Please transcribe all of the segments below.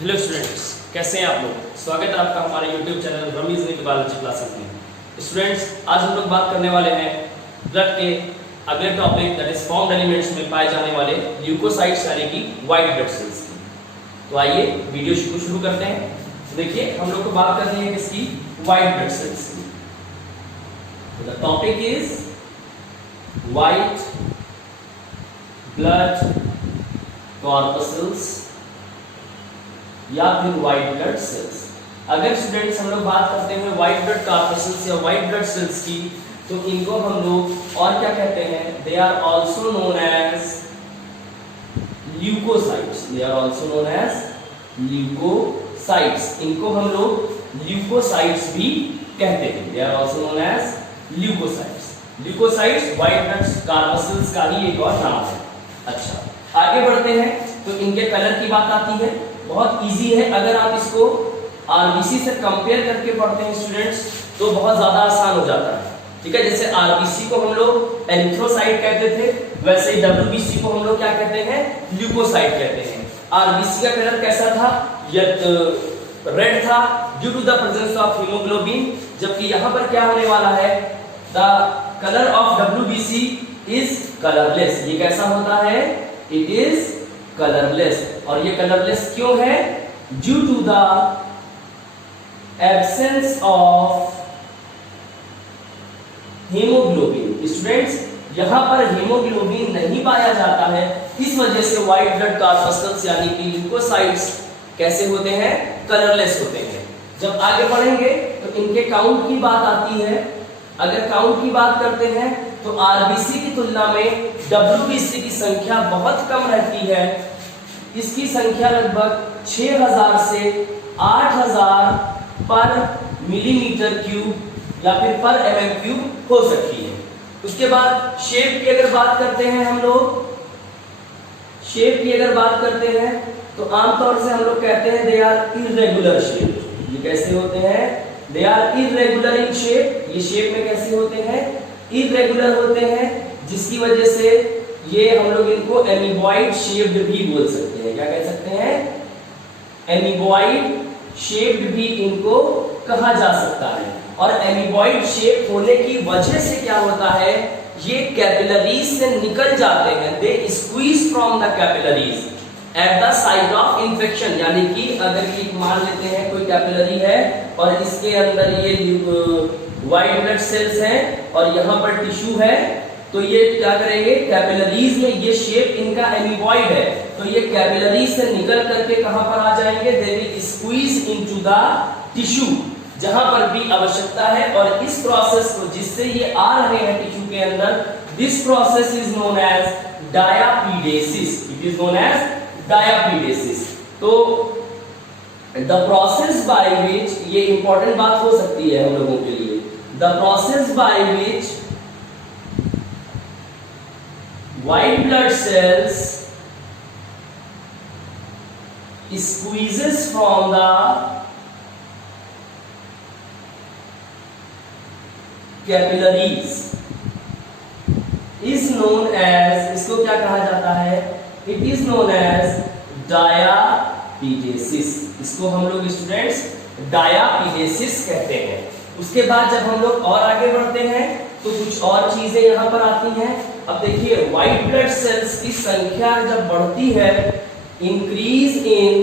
Hello students, कैसे हैं आप लोग। स्वागत है आपका हमारे YouTube channel Ramiz NEET biology classes में। स्टूडेंट्स, आज हम लोग बात करने वाले हैं ब्लड के अगले topic that is formed elements में पाए जाने वाले ल्यूकोसाइट्स यानी कि व्हाइट ब्लड सेल्स की। तो आइए वीडियो शुरू करते हैं। देखिए, हम लोग को बात करनी है किसकी, व्हाइट ब्लड सेल्स की। The topic is white blood corpuscles या फिर व्हाइट ब्लड सेल्स। अगर स्टूडेंट्स हम लोग बात करते हैं व्हाइट ब्लड कॉर्पस्कल्स या व्हाइट ब्लड सेल्स की, तो इनको हम लोग और क्या कहते हैं, they are also known as leukocytes. They are also known as leukocytes. इनको हम लोग ल्यूकोसाइट्स भी कहते हैं। They are also known as leukocytes. Leukocytes white blood corpuscles का ही एक और नाम है। अच्छा, आगे बढ़ते हैं तो इनके कलर की बात आती है। बहुत इजी है, अगर आप इसको आरबीसी से कंपेयर करके पढ़ते हैं स्टूडेंट्स तो बहुत ज्यादा आसान हो जाता है। ठीक है, जैसे आरबीसी को हम लोग एरिथ्रोसाइट कहते थे, वैसे ही डब्ल्यूबीसी को हम लोग क्या कहते हैं, ल्यूकोसाइट कहते हैं। आरबीसी का कलर कैसा था, रेड था due to the presence of haemoglobin, जबकि यहां पर क्या होने वाला है, the colour of WBC is colourless. ये कैसा होता है, इट इज कलरलेस। और ये कलरलेस क्यों है, due to the absence of haemoglobin. Students, यहां पर हीमोग्लोबिन नहीं पाया जाता है, इस वजह से व्हाइट ब्लड कॉर्पस्कल्स यानी कि ल्यूकोसाइट्स कैसे होते हैं, कलरलेस होते हैं। जब आगे बढ़ेंगे तो इनके काउंट की बात आती है। अगर काउंट की बात करते हैं तो आरबीसी की तुलना में डब्ल्यूबीसी की संख्या बहुत कम रहती है। इसकी संख्या लगभग 6000 से 8000 पर मिलीमीटर क्यूब या फिर पर एमएम क्यूब हो सकती है। उसके बाद शेप की अगर बात करते हैं हम लोग, शेप की अगर बात करते हैं तो आमतौर से हम लोग कहते हैं दे आर इर्रेगुलर शेप। ये कैसे होते हैं, they are irregular in shape. ये शेप में कैसे होते हैं, इर्रेगुलर होते हैं, जिसकी वजह से ये हम लोग इनको एमीबॉइड शेप्ड भी बोल सकते हैं। क्या कह सकते हैं, एमीबॉइड शेप्ड भी इनको कहा जा सकता है। और एमीबॉइड शेप होने की वजह से क्या होता है, ये कैपिलरीज से निकल जाते हैं। They squeeze from the capillaries at the site of infection. यानी कि अगर ये मान लेते हैं कोई कैपिलरी है और इसके अंदर ये व्हाइट ब्लड सेल्स हैं और यहाँ पर टिश्यू है, तो ये क्या करेंगे, कैपिलरीज में ये शेप इनका एमीबॉइड है, तो ये कैपिलरीज से निकल करके कहां पर आ जाएंगे, they will squeeze into the tissue जहां पर भी आवश्यकता है। और इस प्रोसेस को जिससे ये आ रहे हैं टिश्यू के अंदर, this process is known as diapedesis. It is known as diapedesis. तो द प्रोसेस बाय विच, ये इंपॉर्टेंट बात हो सकती है हम लोगों के लिए, the process by which white blood cells squeezes from the capillaries is known as, इसको क्या कहा जाता है, it is known as diapedesis। इसको हम लोग स्टूडेंट्स डायापीडेसिस कहते हैं। उसके बाद जब हम लोग और आगे बढ़ते हैं तो कुछ और चीजें यहां पर आती हैं। अब देखिए, व्हाइट ब्लड सेल्स की संख्या जब बढ़ती है, increase in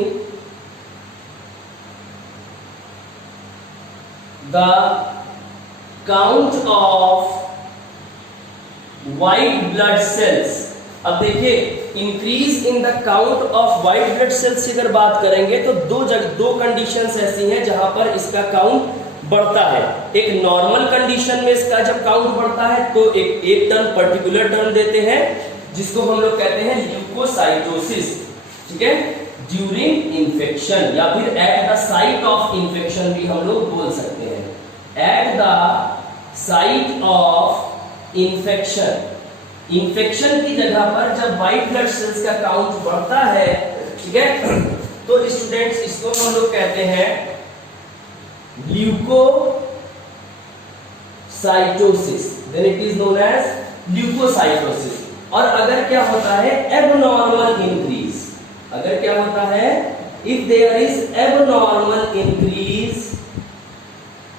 the count of white blood sales. अब देखिए, increase in the count of white blood cells की अगर बात करेंगे तो दो कंडीशंस ऐसी हैं जहां पर इसका काउंट बढ़ता है। एक नॉर्मल कंडीशन में इसका जब काउंट बढ़ता है तो एक टर्म, पर्टिकुलर टर्म देते हैं जिसको हम लोग कहते हैं ल्यूकोसाइटोसिस। ठीक है, ड्यूरिंग इन्फेक्शन या फिर eight the site of infection भी हम लोग बोल सकते हैं। Eight the site of infection, infection की जगह पर जब व्हाइट ब्लड सेल्स का काउंट बढ़ता है, ठीक है, तो स्टूडेंट्स इसको हम लोग कहते हैं leucocytosis. Then it is known as leucocytosis. और अगर क्या होता है, एबनॉर्मल इंक्रीज, अगर क्या होता है if there is abnormal increase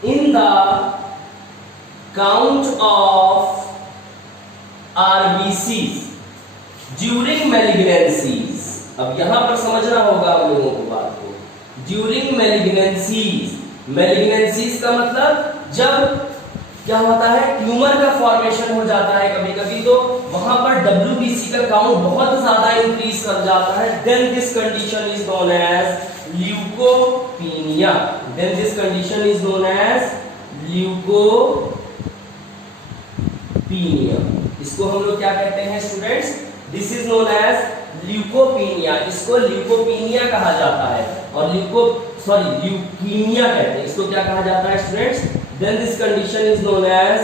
in the count of RBCs during malignancies, अब यहां पर समझना होगा आप लोगों को बात को, during malignancies, malignancies का मतलब जब क्या होता है, ट्यूमर का फॉर्मेशन हो जाता है कभी कभी, तो वहां पर WBC का काउंट बहुत ज्यादा इंक्रीज कर जाता है, then this condition is known as leucopenia, then this condition is known as leucopenia. इसको हम लोग क्या कहते हैं students, this is known as leucopenia, इसको ल्यूकोपीनिया कहा जाता है, और ल्यूकीमिया कहते हैं, इसको क्या कहा जाता है students, then this condition is known as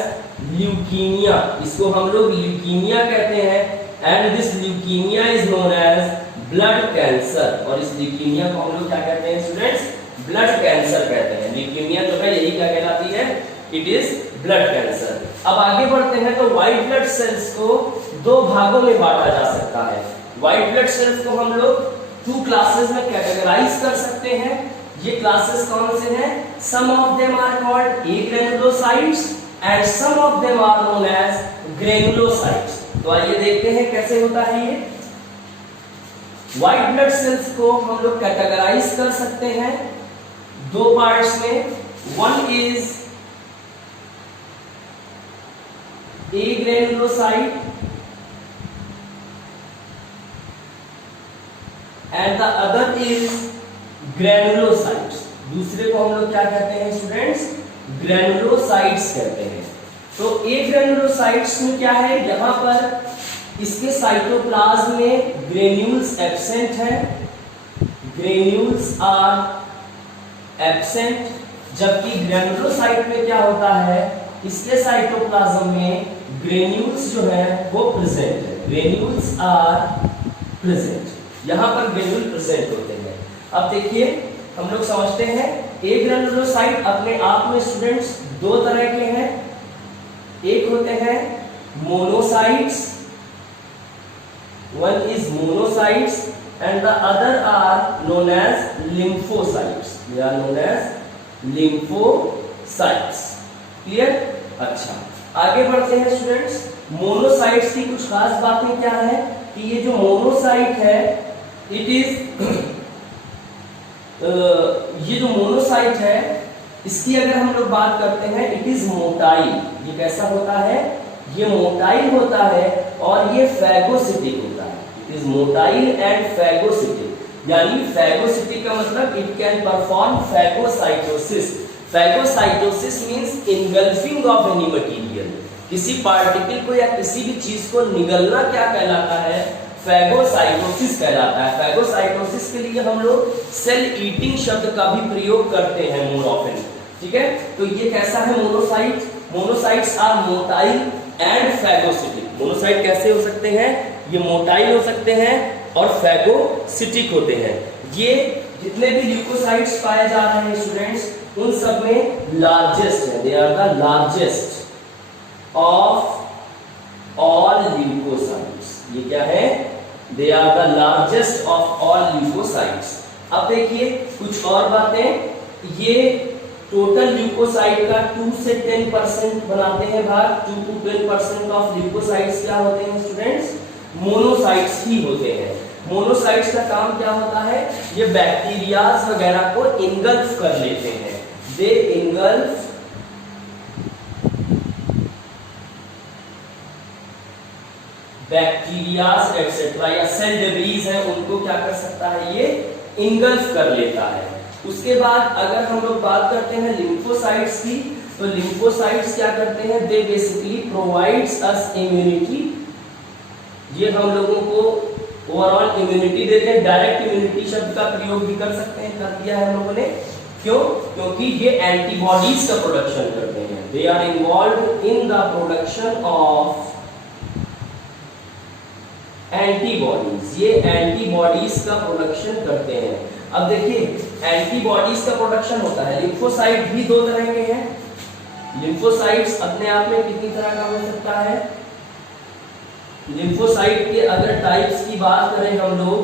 leukaemia, इसको हम लोग ल्यूकीमिया कहते हैं, and this leukaemia is known as blood cancer, और इस ल्यूकीमिया को हम लोग क्या कहते हैं स्टूडेंट्स, ब्लड कैंसर कहते हैं। ल्यूकीमिया जो है यही क्या कहलाती है, इट इज ब्लड कैंसर। अब आगे बढ़ते हैं, तो व्हाइट ब्लड सेल्स को दो भागों में बांटा जा सकता है। व्हाइट ब्लड सेल्स को हम लोग 2 क्लासेस में कैटेगराइज कर सकते हैं। ये क्लासेस कौन से हैं, some of them are called a granulocytes and some of them are known as granulocytes. तो आइए देखते हैं कैसे होता है ये। व्हाइट ब्लड सेल्स को हम लोग कैटेगराइज कर सकते हैं 2 पार्ट्स में, one is a granulocyte and the other is granulocytes. दूसरे को हम लोग क्या कहते हैं स्टूडेंट्स, ग्रेनुलोसाइट्स कहते हैं। तो ए ग्रेनुलोसाइट्स में क्या है, यहां पर इसके साइटोप्लाज्म में ग्रेन्यूल्स एब्सेंट है, ग्रेन्यूल्स आर एब्सेंट, जबकि ग्रेनुलोसाइट में क्या होता है, इसके साइटोप्लाज्म में ग्रेन्यूल्स जो है वो प्रेजेंट है, ग्रेन्यूल्स आर प्रेजेंट, यहां पर ग्रेन्यूल प्रेजेंट होते हैं। अब देखिए हम लोग समझते हैं, ए ग्रेनुलोसाइट अपने आप में स्टूडेंट्स 2 तरह के हैं, एक होते हैं monocytes, one is monocytes and the other are known as lymphocytes, they are known as lymphocytes. Clear? अच्छा, आगे बढ़ते हैं स्टूडेंट्स। मोनोसाइट्स की कुछ खास बातें क्या है कि ये जो मोनोसाइट है, इट इज ये जो मोनोसाइट है इसकी अगर हम लोग बात करते हैं, इट इज मोटाइल। ये कैसा होता है, ये मोटाइल होता है और ये फैगोसिटिक होता है। It is motile and phagocytic, यानी फैगोसिटिक का मतलब it can perform phagocytosis. Phagocytosis means engulfing of any material, किसी पार्टिकल को या किसी भी चीज को निगलना क्या कहलाता है, फैगोसाइटोसिस कहलाता है। फैगोसाइटोसिस के लिए हम लोग सेल ईटिंग शब्द का भी प्रयोग करते हैं मोर ऑफन, ठीक है। तो ये कैसा है monocyte, monocytes are motile and phagocytic. Monocyte कैसे हो सकते हैं, ये मोटाइल हो सकते हैं और फैगोसिटिक होते हैं। ये जितने भी ल्यूकोसाइट्स पाए जा रहे हैं स्टूडेंट्स, उन सब में लार्जेस्ट है, they are the largest of all leucocytes. ये क्या है, they are the largest of all leucocytes. अब देखिए कुछ और बातें, ये टोटल ल्यूकोसाइट का 2 से 10% बनाते हैं भाग। 2 to 10% ऑफ ल्यूकोसाइट्स क्या होते हैं स्टूडेंट्स, मोनोसाइट्स ही होते हैं। मोनोसाइट्स का काम क्या होता है, ये बैक्टीरियाज वगैरह को इनगल्फ कर लेते हैं, दे इनगल्फ बैक्टीरियाज एक्सेट्रा, या सेल डेब्रीज है उनको क्या कर सकता है, ये इनगल्फ कर लेता है। उसके बाद अगर हम लोग बात करते हैं लिम्फोसाइट्स की, तो लिम्फोसाइट्स क्या करते हैं, they basically provides us immunity. ये हम लोगों को ओवरऑल इम्यूनिटी देते हैं। डायरेक्ट इम्यूनिटी शब्द का प्रयोग भी कर सकते हैं, कर दिया है हम लोगों ने। क्यों? क्योंकि ये एंटीबॉडीज का प्रोडक्शन करते हैं, they are involve in the production of antibodies. ये एंटीबॉडीज का प्रोडक्शन करते हैं। अब देखिए एंटीबॉडीज का प्रोडक्शन होता है, लिम्फोसाइट भी 2 तरह के हैं। लिम्फोसाइट्स अपने आप में कितनी तरह का हो सकता है, लिम्फोसाइट के अगर टाइप्स की बात करें हम लोग,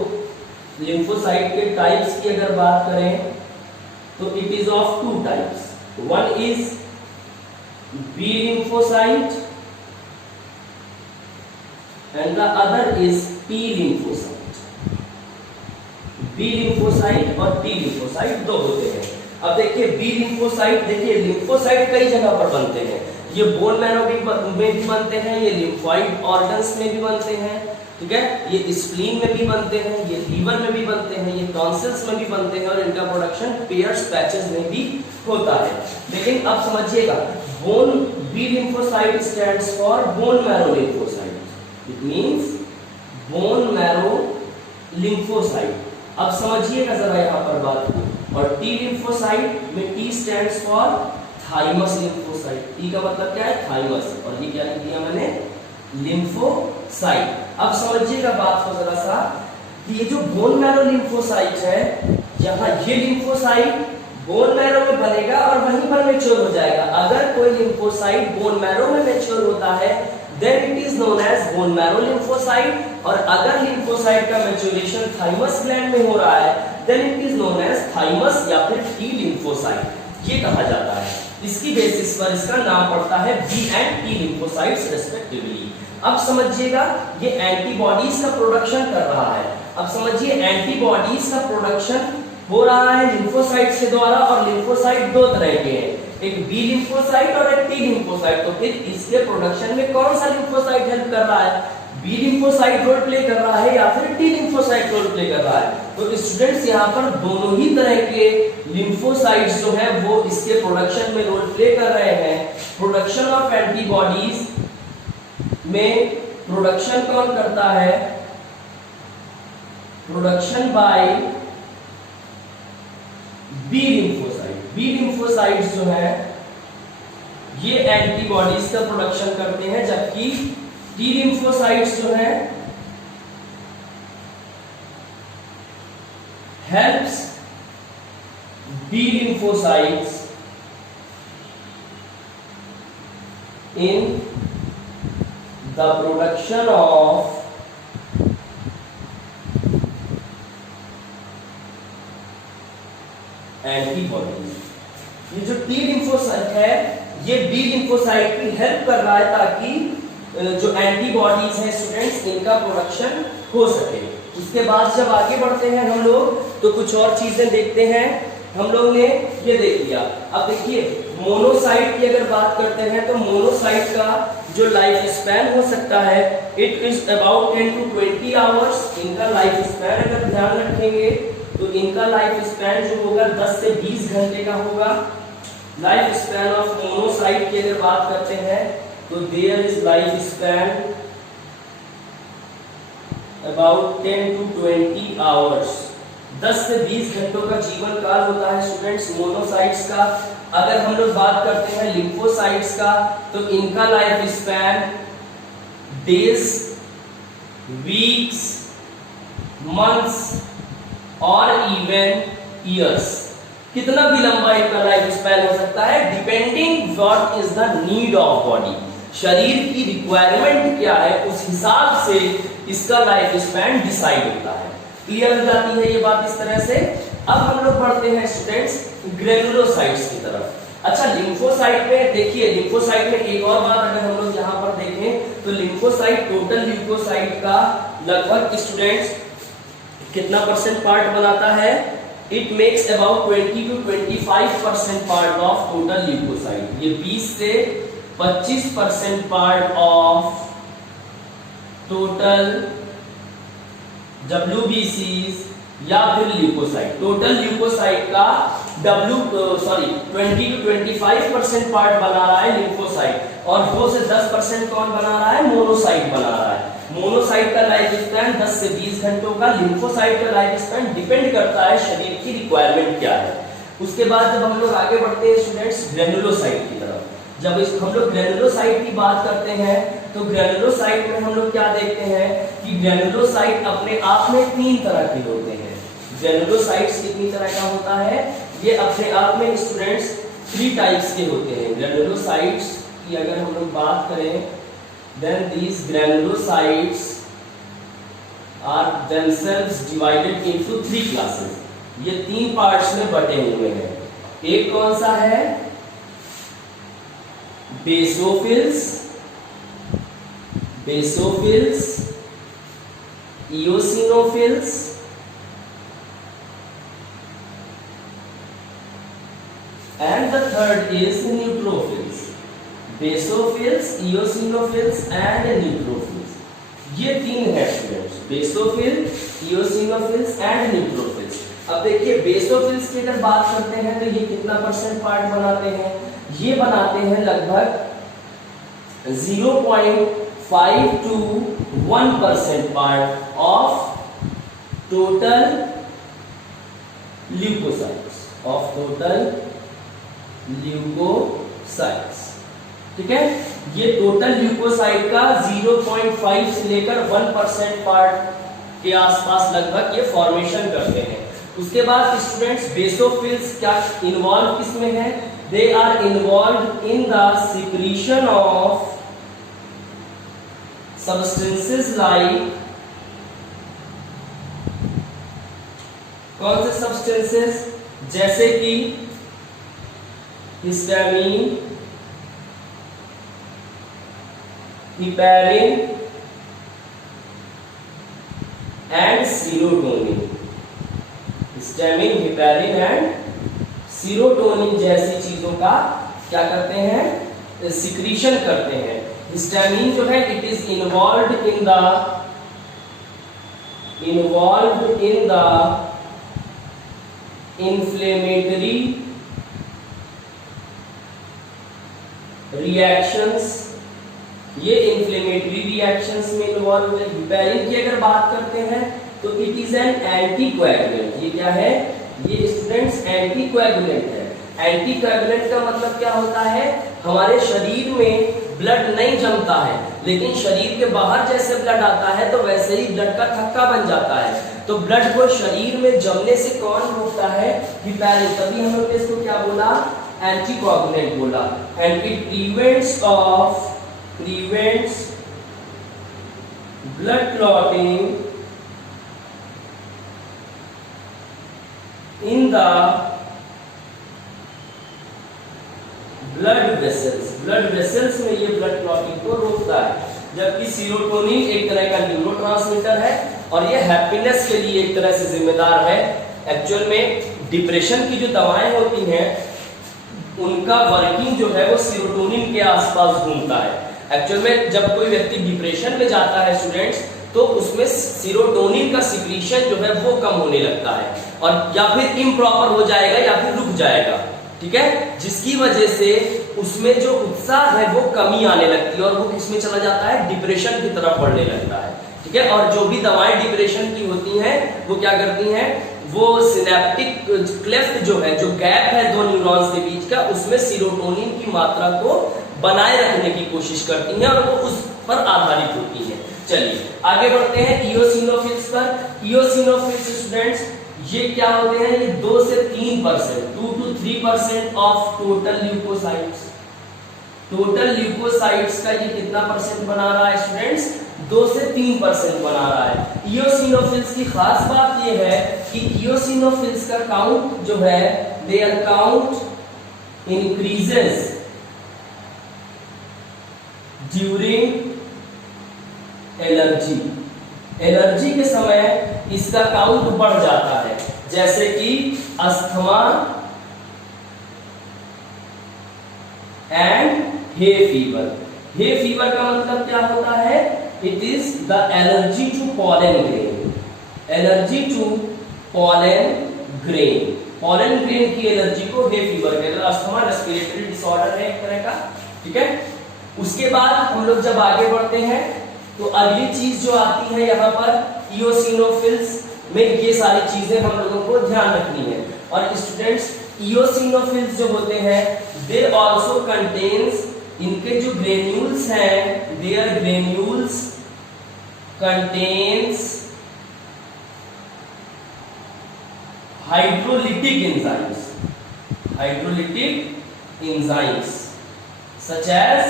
लिम्फोसाइट के टाइप्स की अगर बात करें तो it is of two types. One is B lymphocyte and the other is T lymphocyte. B lymphocyte और टी लिम्फोसाइट दो होते हैं. अब देखिए बी लिम्फोसाइट, देखिए लिम्फोसाइट कई जगह पर बनते हैं. ये बोन मैरो में भी बनते हैं, ये लिम्फोइड ऑर्गन्स में भी बनते हैं, ठीक है, ये स्प्लीन में भी बनते हैं, ये लीवर में भी बनते हैं, ये टॉन्सिल्स में भी बनते हैं और इनका प्रोडक्शन पेयर्स पैचेस में भी होता है. लेकिन अब समझिएगा, bone B lymphocyte stands for bone marrow lymphocyte. It means bone marrow lymphocyte. अब समझिएगा जरा यहाँ पर बात को. और टी लिम्फोसाइट में T stands for thymus lymphocyte. T का मतलब क्या है? थाइमस. और ये क्या लिख दिया मैंने? लिम्फोसाइट. अब समझिएगा बात को जरा सा कि ये जो बोन मैरो लिम्फोसाइट है, यहाँ ये लिम्फोसाइट बोन मैरो में बनेगा और वहीं पर मैच्योर हो जाएगा. अगर कोई लिम्फोसाइट बोन मैरो में मैच्योर होता है then it is known as bone marrow lymphocyte. और अगर लिम्फोसाइट का मैच्योरेशन थाइमस ग्लैंड में हो रहा है then it is known as thymus या फिर T lymphocyte, ये कहा जाता है. इसकी बेसिस पर इसका नाम पड़ता है B and T lymphocytes respectively. अब समझिएगा, ये एंटीबॉडीज का प्रोडक्शन कर रहा है. अब समझिए एंटीबॉडीज का प्रोडक्शन हो रहा है लिम्फोसाइट के द्वारा, और लिम्फोसाइट दो तरह के हैं, एक बी लिम्फोसाइट और एक टी लिम्फोसाइट. तो फिर इसके प्रोडक्शन में कौन सा लिम्फोसाइट हेल्प कर रहा है? बी लिम्फोसाइट रोल प्ले कर रहा है या फिर टी लिम्फोसाइट रोल प्ले कर रहा है? तो स्टूडेंट्स यहाँ पर दोनों ही तरह के लिम्फोसाइट्स जो है वो इसके प्रोडक्शन में रोल प्ले कर रहे हैं. प्रोडक्शन ऑफ एंटीबॉडीज में प्रोडक्शन कौन करता है? Production by B lymphocyte. B lymphocytes जो है ये एंटीबॉडीज का प्रोडक्शन करते हैं, जबकि टी लिम्फोसाइट्स जो है helps B lymphocytes in the production of antibodies. ये जो टी लिम्फोसाइट है ये बी लिम्फोसाइट की हेल्प कर रहा है ताकि जो एंटीबॉडीज हैं स्टूडेंट्स इनका प्रोडक्शन हो सके. उसके बाद जब आगे बढ़ते हैं हम लोग तो कुछ और चीजें देखते हैं. हम लोग ने ये देख लिया. अब देखिए मोनोसाइट की अगर बात करते हैं तो मोनोसाइट का जो लाइफ स्पैन हो सकता है it is about 10 to 20 hours. इनका लाइफ स्पैन अगर ध्यान रखेंगे तो इनका लाइफ स्पैन जो होगा 10 से 20 घंटे का होगा. लाइफ स्पैन ऑफ मोनोसाइट की अगर बात करते हैं तो their is life span about 10 to 20 hours. 10 से 20 घंटों का जीवन काल होता है स्टूडेंट्स मोनोसाइट्स का. अगर हम लोग बात करते हैं लिम्फोसाइट्स का तो इनका life span days, weeks, months और इवन ईयर्स. कितना भी लंबा इनका लाइफ स्पैन हो सकता है depending what is the need of body. शरीर की रिक्वायरमेंट क्या है उस हिसाब से इसका लाइफ स्पैन डिसाइड होता है. क्लियर हो जाती है ये बात इस तरह से. अब हम लोग बढ़ते हैं स्टूडेंट्स ग्रेनुलोसाइट्स की तरफ. अच्छा लिम्फोसाइट में देखिए, लिम्फोसाइट में एक और बात अगर हम लोग यहाँ पर देखें तो लिम्फोसाइट टोटल लिम्फोसाइट का लगभग स्टूडेंट्स कितना परसेंट पार्ट बनाता है? It makes about 20 to 25% part of total leucocyte. ये 20 से 25% पार्ट ऑफ टोटल WBCs या फिर ल्यूकोसाइट. टोटल ल्यूकोसाइट का 20 to 25% पार्ट बना रहा है लिम्फोसाइट और 2 से 10% कौन बना रहा है? मोनोसाइट बना रहा है. मोनोसाइट का लाइफ स्पैन 10 से 20 घंटों का. लिम्फोसाइट का लाइफ स्पैन डिपेंड करता है शरीर की रिक्वायरमेंट क्या है. उसके बाद जब हम लोग आगे बढ़ते हैं स्टूडेंट्स ग्रेनुलोसाइट की तरफ, जब हम लोग ग्रेनुलोसाइट की बात करते हैं तो ग्रेनुलोसाइट में हम लोग क्या देखते हैं कि ग्रेनुलोसाइट अपने आप में 3 तरह के होते हैं. ग्रेनुलोसाइट्स कितनी तरह का होता है? ये अपने आप में स्टूडेंट्स 3 टाइप्स के होते हैं. ग्रेनुलोसाइट्स की अगर हम लोग बात करें then these granulocytes are themselves divided into 3 classes. ये 3 पार्ट्स में बटे हुए हैं. एक कौन सा है? Basophils, eosinophils and the third is neutrophils. Basophils, eosinophils and neutrophils. ये 3 है students, basophil, eosinophils and neutrophils. अब देखिए बेसोफिल्स की अगर बात करते हैं तो ये कितना परसेंट पार्ट बनाते हैं? ये बनाते हैं लगभग 0.5 to 1% part of total leucocytes. ठीक है, ये टोटल ल्यूकोसाइट का 0.5 से लेकर 1% पार्ट के आसपास लगभग ये फॉर्मेशन करते हैं. उसके बाद स्टूडेंट्स बेसोफिल्स क्या इन्वॉल्व किसमें है? They are involve in the secretion of substances like, कौन से सब्सटेंसेस? जैसे कि histamine, heparin and serotonin. Histamine, heparin and serotonin जैसी चीजों का क्या करते हैं? सिक्रीशन करते हैं. हिस्टामिन जो है it is involve in the inflammatory reactions. ये इंफ्लेमेटरी रिएक्शंस में इन्वॉल्व है. हिपैरिन की अगर बात करते हैं तो इट इज एन एंटीकोएगुलेंट. ये क्या है? ये स्टूडेंट्स एंटीकोएगुलेंट है. एंटीकोएगुलेंट का मतलब क्या होता है? हमारे शरीर में ब्लड नहीं जमता है, लेकिन शरीर के बाहर जैसे ब्लड आता है तो वैसे ही ब्लड का थक्का बन जाता है. तो ब्लड को शरीर में जमने से कौन रोकता है? हिपैरिन. तभी हम लोग ने इसको क्या बोला? एंटीकोएगुलेंट बोला. And it prevents blood clotting in the blood vessels. blood vessels में ये ब्लड क्लॉटिंग को रोकता है. जबकि सीरोटोनिन एक तरह का न्यूरोट्रांसमीटर है और ये हैप्पीनेस के लिए एक तरह से जिम्मेदार है. एक्चुअल में डिप्रेशन की जो दवाएं होती हैं उनका वर्किंग जो है वो सीरोटोनिन के आसपास घूमता है. एक्चुअल में जब कोई व्यक्ति डिप्रेशन में जाता है स्टूडेंट्स तो उसमें सीरोटोनिन का सिक्रीशन जो है वो कम होने लगता है और या फिर इम्प्रॉपर हो जाएगा या फिर रुक जाएगा. ठीक है, जिसकी वजह से उसमें जो उत्साह है वो कमी आने लगती है और वो किसमें चला जाता है? डिप्रेशन की तरफ बढ़ने लगता है. ठीक है, और जो भी दवाएं डिप्रेशन की होती हैं वो क्या करती हैं? वो सिनेप्टिक क्लेफ्ट जो है, जो गैप है दो न्यूरॉन्स के बीच का, उसमें सीरोटोनिन की मात्रा को बनाए रखने की कोशिश करती हैं और वो उस पर आधारित होती है. चलिए आगे बढ़ते हैं इओसिनोफिल्स पर. इओसिनोफिल्स स्टूडेंट्स ये क्या होते हैं? ये 2 से 3%, 2 to 3% of total leucocytes. Total leucocytes का ये कितना परसेंट बना रहा है स्टूडेंट्स? 2 से 3% बना रहा है. इओसिनोफिल्स की खास बात ये है कि इओसिनोफिल्स का काउंट जो है, their count increases during allergy. Allergy के समय इसका काउंट बढ़ जाता है. जैसे कि asthma and hay fever. Hay fever का मतलब क्या होता है? It is the allergy to pollen grain. Allergy to pollen grain. Pollen grain की एलर्जी को हे फीवर कहते हैं. अस्थमा रेस्पिरेटरी डिसऑर्डर है एक तरह का. ठीक है, उसके बाद हम लोग जब आगे बढ़ते हैं तो अगली चीज जो आती है यहाँ पर इओसिनोफिल्स में ये सारी चीजें हम लोगों को ध्यान रखनी है. और स्टूडेंट्स इओसिनोफिल्स जो होते हैं दे आल्सो कंटेन्स, इनके जो ग्रेन्यूल्स हैं, their granules contains hydrolytic enzymes. Hydrolytic enzymes such as,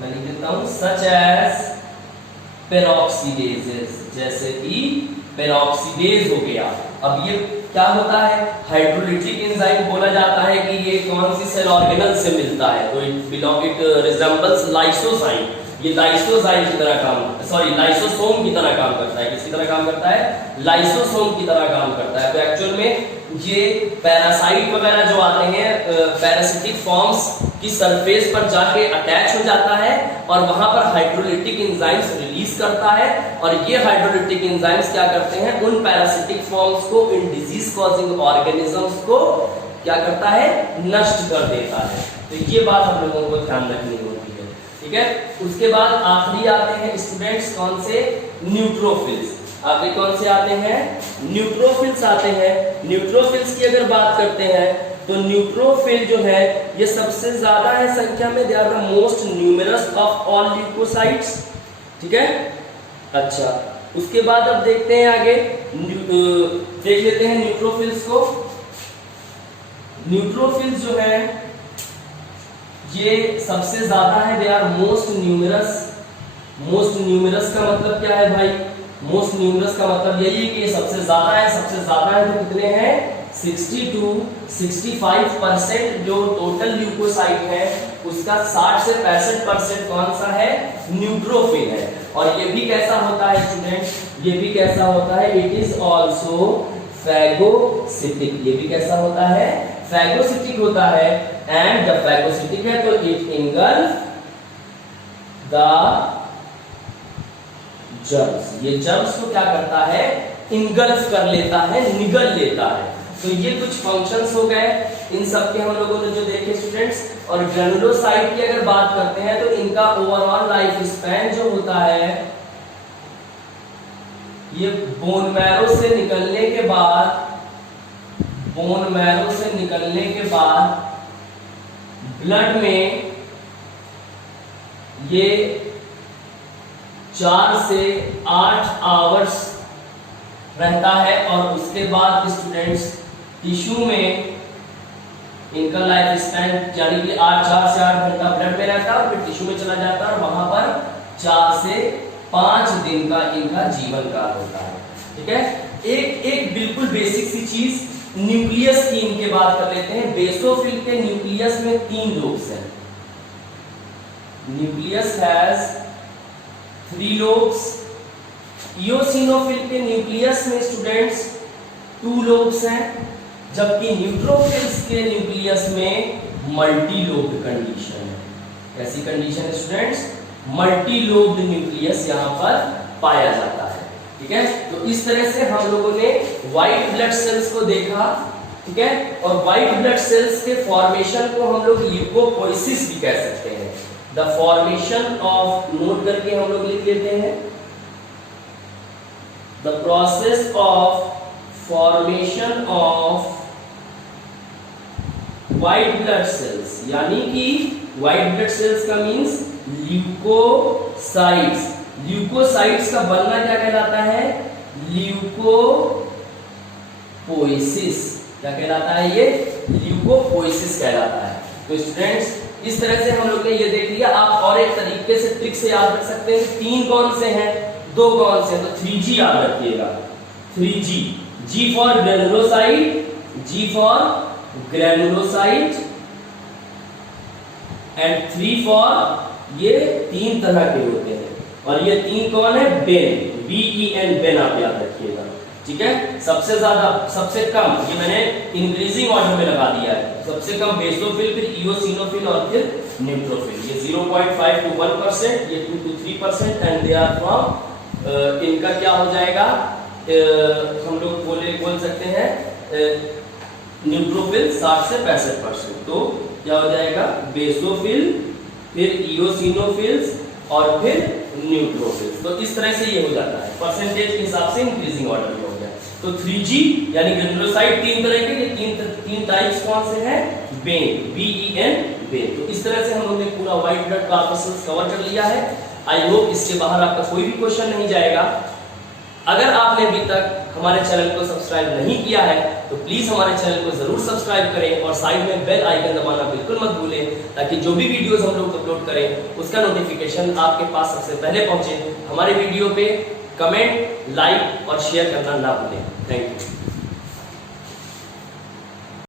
मैं लिख देता हूं, सच एज पेरोक्सीडेजेस, जैसे कि पेरोक्सीडेज हो गया। अब ये क्या होता है? हाइड्रोलिटिक एंजाइम बोला जाता है कि ये कौन सी सेल ऑर्गेनल से मिलता है, तो इट रिजेंबल्स लाइसोजाइम। ये लाइसोजाइम की तरह लाइसोसोम की तरह काम करता है। किसकी तरह काम करता है? लाइसोसोम की तरह काम करता है। तो एक्चुअल में ये पैरासाइट वगैरह जो आते हैं पैरासिटिक फॉर्म्स की सरफेस पर जाके अटैच हो जाता है और वहां पर हाइड्रोलिटिक एंजाइम्स रिलीज करता है, और ये हाइड्रोलिटिक एंजाइम्स क्या करते हैं? उन पैरासिटिक फॉर्म्स को, इन डिजीज कॉजिंग ऑर्गेनिजम्स को क्या करता है? नष्ट कर देता है। तो ये बात हम लोगों को ध्यान रखनी होती है, ठीक है। उसके बाद आखिरी आते हैं स्टूडेंट्स कौन से? न्यूट्रोफिल्स। आगे कौन से आते हैं? न्यूट्रोफिल्स आते हैं। न्यूट्रोफिल्स की अगर बात करते हैं तो न्यूट्रोफिल जो है ये सबसे ज्यादा है संख्या में, they are the most numerous of all leucocytes, ठीक है। अच्छा, उसके बाद अब देखते हैं आगे, देख लेते हैं न्यूट्रोफिल्स को। न्यूट्रोफिल्स जो है ये सबसे ज्यादा है, they are most numerous. Most numerous का मतलब क्या है भाई? मोस्ट न्यूमरस का मतलब यही है कि ये सबसे ज्यादा है। सबसे ज्यादा है तो कितने हैं? 60 to 65% जो टोटल ल्यूकोसाइट है उसका 60 से 65% कौन सा है? न्यूट्रोफिल है। और ये भी कैसा होता है स्टूडेंट? ये भी कैसा होता है? It is also phagocytic. ये भी कैसा होता है? फैगोसिटिक होता है। एंड द फैगोसिटिक है तो इट इंगल्फ द जर्म्स। ये जर्म्स को क्या करता है? इंगल्फ कर लेता है, निगल लेता है। तो ये कुछ फंक्शंस हो गए इन सब के हम लोगों ने जो देखे स्टूडेंट्स। और ग्रेनुलोसाइट की अगर बात करते हैं तो इनका ओवरऑल लाइफ स्पैन जो होता है ये बोन मैरो से निकलने के बाद, बोन मैरो से निकलने के बाद ब्लड में ये 4 से 8 आवर्स रहता है। और उसके बाद स्टूडेंट्स टिश्यू में इनका लाइफ स्पैन यानी कि 4 से 8 घंटा ब्लड में रहता है और फिर टिश्यू में चला जाता है और वहां पर 4 से 5 दिन का इनका जीवन काल होता है, ठीक है। एक बिल्कुल बेसिक सी चीज न्यूक्लियस की इनके बात कर लेते हैं। बेसोफिल के न्यूक्लियस में 3 लोब्स हैं। Nucleus has 3 lobes. इओसिनोफिल के न्यूक्लियस में स्टूडेंट्स 2 लोब्स हैं, जबकि न्यूट्रोफिल्स के न्यूक्लियस में मल्टी लोब्ड कंडीशन है। कैसी कंडीशन है स्टूडेंट्स? मल्टी लोब्ड न्यूक्लियस यहां पर पाया जाता है, ठीक है। तो इस तरह से हम लोगों ने व्हाइट ब्लड सेल्स को देखा, ठीक है। और व्हाइट ब्लड सेल्स के फॉर्मेशन को हम लोग ल्यूकोपोइसिस भी कह सकते हैं। द फॉर्मेशन ऑफ, नोट करके हम लोग लिख लेते हैं, the process of formation of white blood sales, यानी कि व्हाइट ब्लड सेल्स का मींस ल्यूकोसाइट्स। ल्यूकोसाइट्स का बनना क्या कहलाता है? ल्यूकोपोइसिस। क्या कहलाता है ये? ल्यूकोपोइसिस कहलाता है। तो स्टूडेंट्स इस तरह से हम लोग ने ये देख लिया। आप और एक तरीके से ट्रिक से याद रख सकते हैं। 3 कौन से हैं, 2 कौन से हैं? तो 3G याद रखिएगा। 3G, G for granulocyte, G for granulocyte and 3 for, ये 3 तरह के होते हैं। और ये 3 कौन है? बेन, BEN, बेन आप याद रखिएगा, ठीक है। सबसे ज्यादा, सबसे कम, ये मैंने इंक्रीजिंग ऑर्डर में लगा दिया है। सबसे कम बेसोफिल, फिर इओसिनोफिल और फिर न्यूट्रोफिल। ये 0.5 to 1%, ये 2 to 3%, and they are from, इनका क्या हो जाएगा? हम लोग बोल सकते हैं न्यूट्रोफिल 60 से 65%। तो क्या हो जाएगा? बेसोफिल, फिर इओसिनोफिल्स और फिर न्यूट्रोफिल्स। तो इस तरह से ये हो जाता है, परसेंटेज के हिसाब से इंक्रीजिंग ऑर्डर में हो गया। तो 3G यानी ग्रेनुलोसाइट 3 तरह के, ये 3 टाइप्स कौन से हैं? Ben, BEN, Ben. तो इस तरह से हम लोग ने पूरा व्हाइट ब्लड कॉर्पस्कल्स कवर कर लिया है। आई होप इसके बाहर आपका कोई भी क्वेश्चन नहीं जाएगा। अगर आपने अभी तक हमारे चैनल को सब्सक्राइब नहीं किया है तो प्लीज हमारे चैनल को जरूर सब्सक्राइब करें और साइड में बेल आइकन दबाना बिल्कुल मत भूलें, ताकि जो भी वीडियोस हम लोग अपलोड करें उसका नोटिफिकेशन आपके पास सबसे पहले पहुंचे। हमारे वीडियो पे कमेंट, लाइक और शेयर करना ना भूलें। Thank you.